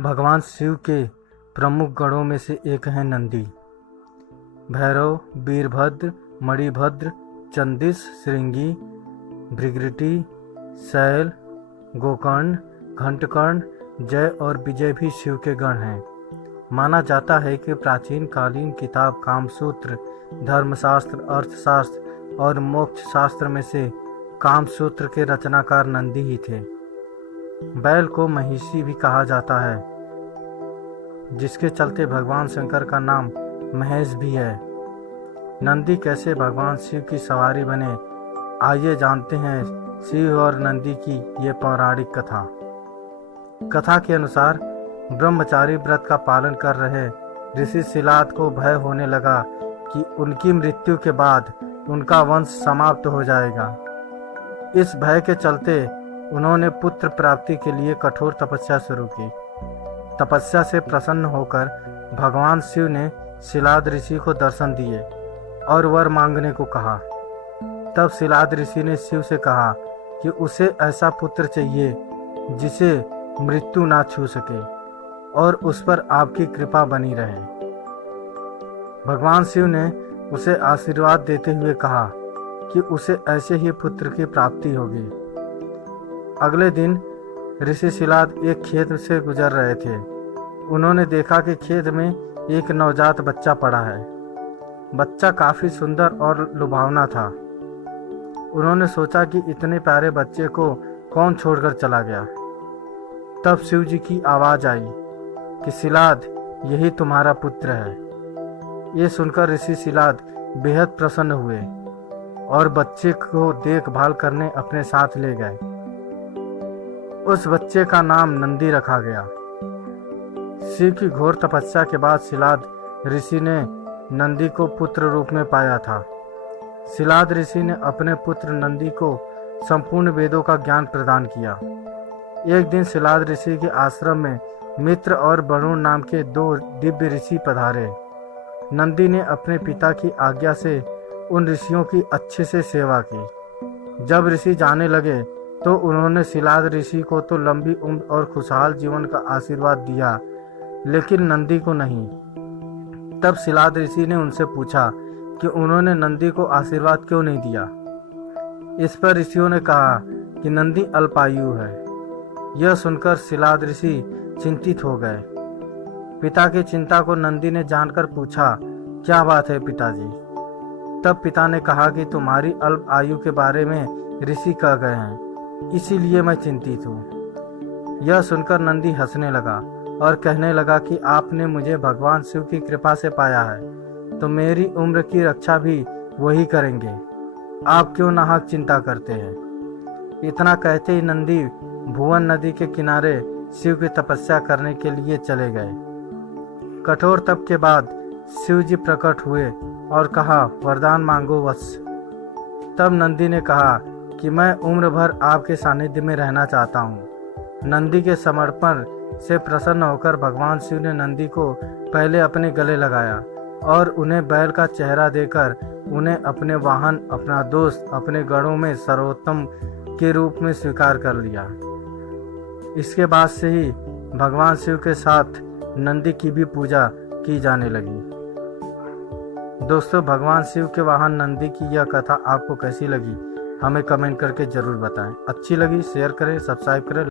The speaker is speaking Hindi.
भगवान शिव के प्रमुख गणों में से एक है नंदी। भैरव, वीरभद्र, मणिभद्र, चंदिश, श्रृंगी, भृगृटी, शैल, गोकर्ण, घंटकर्ण, जय और विजय भी शिव के गण हैं। माना जाता है कि प्राचीन कालीन किताब कामसूत्र धर्मशास्त्र, अर्थशास्त्र और मोक्ष शास्त्र में से कामसूत्र के रचनाकार नंदी ही थे। बैल को महिषी भी कहा जाता है, जिसके चलते भगवान शंकर का नाम महेश भी है। नंदी कैसे भगवान शिव की सवारी बने, आइए जानते हैं शिव और नंदी की ये पौराणिक कथा। कथा के अनुसार ब्रह्मचारी व्रत का पालन कर रहे ऋषि शिलाद को भय होने लगा कि उनकी मृत्यु के बाद उनका वंश समाप्त हो जाएगा। इस भय के चलते उन्होंने पुत्र प्राप्ति के लिए कठोर तपस्या शुरू की। तपस्या से प्रसन्न होकर भगवान शिव ने शिलाद ऋषि को दर्शन दिए और वर मांगने को कहा। तब शिलाद ऋषि ने शिव से कहा कि उसे ऐसा पुत्र चाहिए जिसे मृत्यु ना छू सके और उस पर आपकी कृपा बनी रहे। भगवान शिव ने उसे आशीर्वाद देते हुए कहा कि उसे ऐसे ही पुत्र की प्राप्ति होगी। अगले दिन ऋषि शिलाद एक खेत से गुजर रहे थे। उन्होंने देखा कि खेत में एक नवजात बच्चा पड़ा है। बच्चा काफी सुंदर और लुभावना था। उन्होंने सोचा कि इतने प्यारे बच्चे को कौन छोड़कर चला गया। तब शिव जी की आवाज आई कि शिलाद, यही तुम्हारा पुत्र है। ये सुनकर ऋषि शिलाद बेहद प्रसन्न हुए और बच्चे को देखभाल करने अपने साथ ले गए। उस बच्चे का नाम नंदी रखा गया। शिव की घोर तपस्या के बाद शिलाद ऋषि ने नंदी को पुत्र रूप में पाया था। शिलाद ऋषि ने अपने पुत्र नंदी को संपूर्ण वेदों का ज्ञान प्रदान किया। एक दिन शिलाद ऋषि के आश्रम में मित्र और वरुण नाम के दो दिव्य ऋषि पधारे। नंदी ने अपने पिता की आज्ञा से उन ऋषियों की अच्छे से सेवा की। जब ऋषि जाने लगे तो उन्होंने शिलाद ऋषि को तो लंबी उम्र और खुशहाल जीवन का आशीर्वाद दिया, लेकिन नंदी को नहीं। तब शिलाद ऋषि ने उनसे पूछा कि उन्होंने नंदी को आशीर्वाद क्यों नहीं दिया। इस पर ऋषियों ने कहा कि नंदी अल्पायु है। यह सुनकर शिलाद ऋषि चिंतित हो गए। पिता की चिंता को नंदी ने जानकर पूछा, क्या बात है पिताजी? तब पिता ने कहा कि तुम्हारी अल्प आयु के बारे में ऋषि कह गए हैं, इसीलिए मैं चिंतित हूँ। यह सुनकर नंदी हंसने लगा और कहने लगा कि आपने मुझे भगवान शिव की कृपा से पाया है, तो मेरी उम्र की रक्षा भी वही करेंगे। आप क्यों नाहक चिंता करते हैं? इतना कहते ही नंदी भुवन नदी के किनारे शिव की तपस्या करने के लिए चले गए। कठोर तप के बाद शिव जी प्रकट हुए और कहा, वरदान मांगो वत्स। तब नंदी ने कहा कि मैं उम्र भर आपके सानिध्य में रहना चाहता हूँ। नंदी के समर्पण से प्रसन्न होकर भगवान शिव ने नंदी को पहले अपने गले लगाया और उन्हें बैल का चेहरा देकर उन्हें अपने वाहन, अपना दोस्त, अपने गणों में सर्वोत्तम के रूप में स्वीकार कर लिया। इसके बाद से ही भगवान शिव के साथ नंदी की भी पूजा की जाने लगी। दोस्तों, भगवान शिव के वाहन नंदी की यह कथा आपको कैसी लगी, हमें कमेंट करके जरूर बताएं। अच्छी लगी शेयर करें, सब्सक्राइब करें।